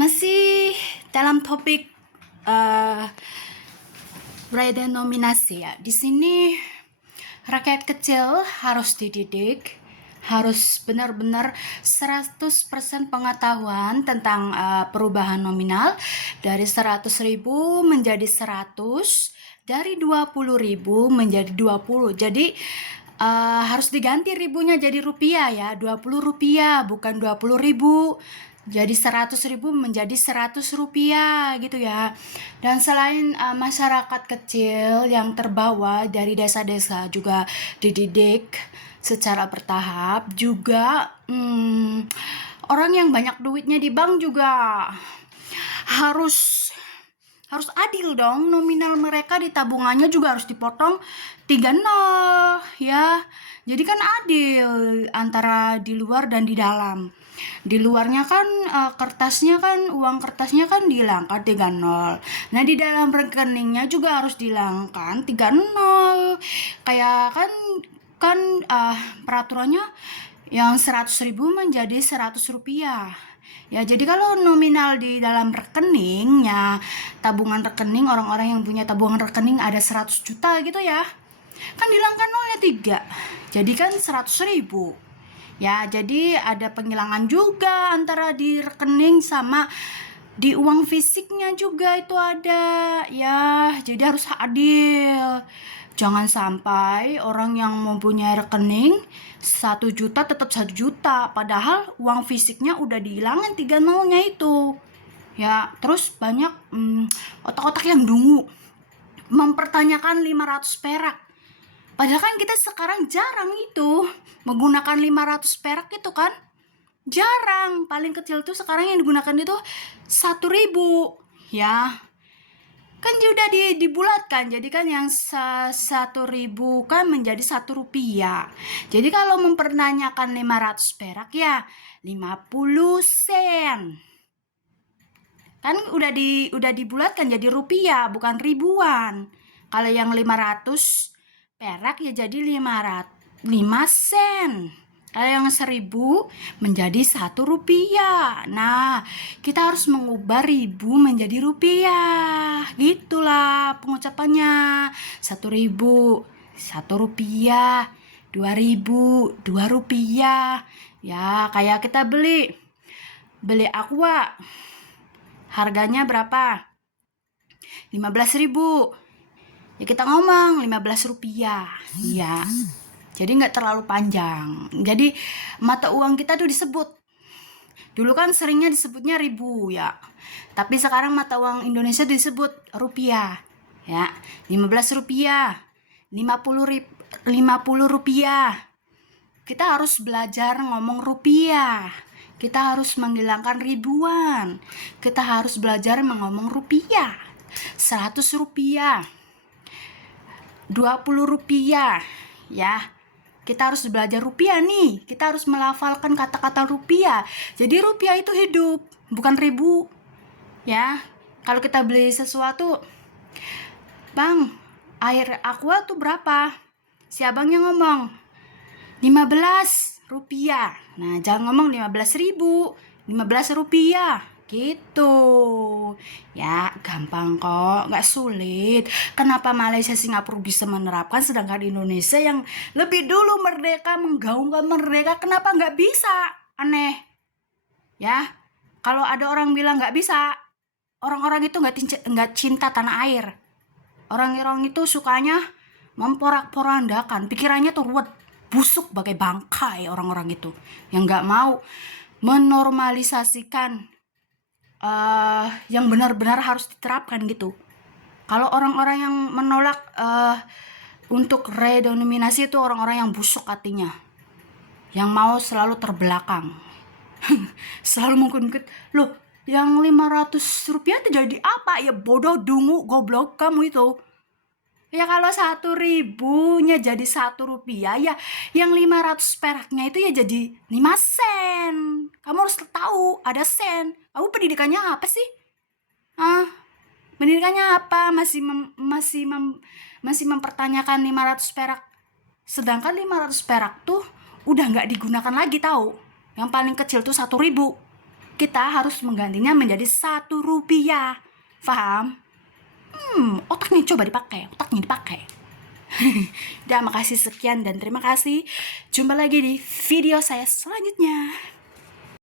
Masih dalam topik eh redenominasi ya. Di sini rakyat kecil harus dididik, harus benar-benar 100% pengetahuan tentang perubahan nominal dari 100.000 menjadi 100, dari 20.000 menjadi 20. Jadi harus diganti ribunya jadi rupiah ya, 20 rupiah bukan 20.000. Jadi 100.000 menjadi 100 rupiah gitu ya. Dan selain masyarakat kecil yang terbawa dari desa-desa juga dididik secara bertahap, juga orang yang banyak duitnya di bank juga harus harus adil dong, nominal mereka di tabungannya juga harus dipotong 30 ya. Jadi kan adil antara di luar dan di dalam. Di luarnya kan kertasnya kan, uang kertasnya kan dihilangkan 30. Nah, di dalam rekeningnya juga harus dihilangkan 30. Kayak kan peraturannya yang 100.000 menjadi 100 rupiah. Ya, jadi kalau nominal di dalam rekeningnya, tabungan rekening, orang-orang yang punya tabungan rekening ada 100 juta gitu ya, kan dihilangkan nolnya 3, jadi kan 100.000. Ya, jadi ada penghilangan juga antara di rekening sama di uang fisiknya juga itu ada. Ya, jadi harus adil. Jangan sampai orang yang mempunyai rekening 1 juta tetap 1 juta, padahal uang fisiknya udah dihilangin 3 nolnya itu. Ya, terus banyak otak-otak yang dungu mempertanyakan 500 perak. Padahal kan kita sekarang jarang itu menggunakan 500 perak itu kan. Jarang, paling kecil tuh sekarang yang digunakan itu 1.000 ya. Kan udah dibulatkan, jadi kan yang 1.000 kan menjadi 1 rupiah. Jadi kalau mempertanyakan 500 perak ya 50 sen. Kan udah dibulatkan jadi rupiah bukan ribuan. Kalau yang 500 perak ya jadi 5 sen. Kalau yang 1.000 menjadi 1 rupiah. Nah, kita harus mengubah ribu menjadi rupiah. Gitulah pengucapannya. 1.000, 1 rupiah. 2.000, 2 rupiah. Ya, kayak kita beli aqua. Harganya berapa? 15.000. Ya kita ngomong 15 rupiah. Ya. Jadi nggak terlalu panjang. Jadi mata uang kita tuh disebut. Dulu kan seringnya disebutnya ribu ya. Tapi sekarang mata uang Indonesia disebut rupiah. Ya, 15 rupiah. 50 rupiah. Kita harus belajar ngomong rupiah. Kita harus menghilangkan ribuan. Kita harus belajar mengomong rupiah. 100 rupiah. 20 rupiah. Ya. Kita harus belajar rupiah nih. Kita harus melafalkan kata-kata rupiah. Jadi rupiah itu hidup, bukan ribu. Ya. Kalau kita beli sesuatu, "Bang, air aqua tuh berapa?" Si abangnya ngomong, 15 rupiah. Nah, jangan ngomong 15.000, 15 rupiah. Gitu. Ya, gampang kok, nggak sulit. Kenapa Malaysia, Singapura bisa menerapkan, sedangkan Indonesia yang lebih dulu merdeka, menggaungkan merdeka, kenapa nggak bisa? Aneh. Ya, kalau ada orang bilang nggak bisa, orang-orang itu nggak cinta tanah air. Orang-orang itu sukanya memporak-porandakan, pikirannya tuh ruwet, busuk bagai bangkai orang-orang itu yang nggak mau menormalisasikan yang benar-benar harus diterapkan gitu. Kalau orang-orang yang menolak untuk redenominasi itu orang-orang yang busuk hatinya, yang mau selalu terbelakang. Selalu mungkin loh, yang 500 rupiah itu jadi apa? Ya bodoh, dungu, goblok kamu itu. Ya kalau 1.000-nya jadi 1 rupiah, ya yang 500 peraknya itu ya jadi 5 sen. Kamu harus tahu ada sen. Kamu pendidikannya apa sih? Pendidikannya apa? Masih mempertanyakan 500 perak. Sedangkan 500 perak tuh udah nggak digunakan lagi tahu. Yang paling kecil tuh 1.000. kita harus menggantinya menjadi 1 rupiah. Paham? Otaknya coba dipakai, otaknya dipakai. Dan makasih sekian dan terima kasih. Jumpa lagi di video saya selanjutnya.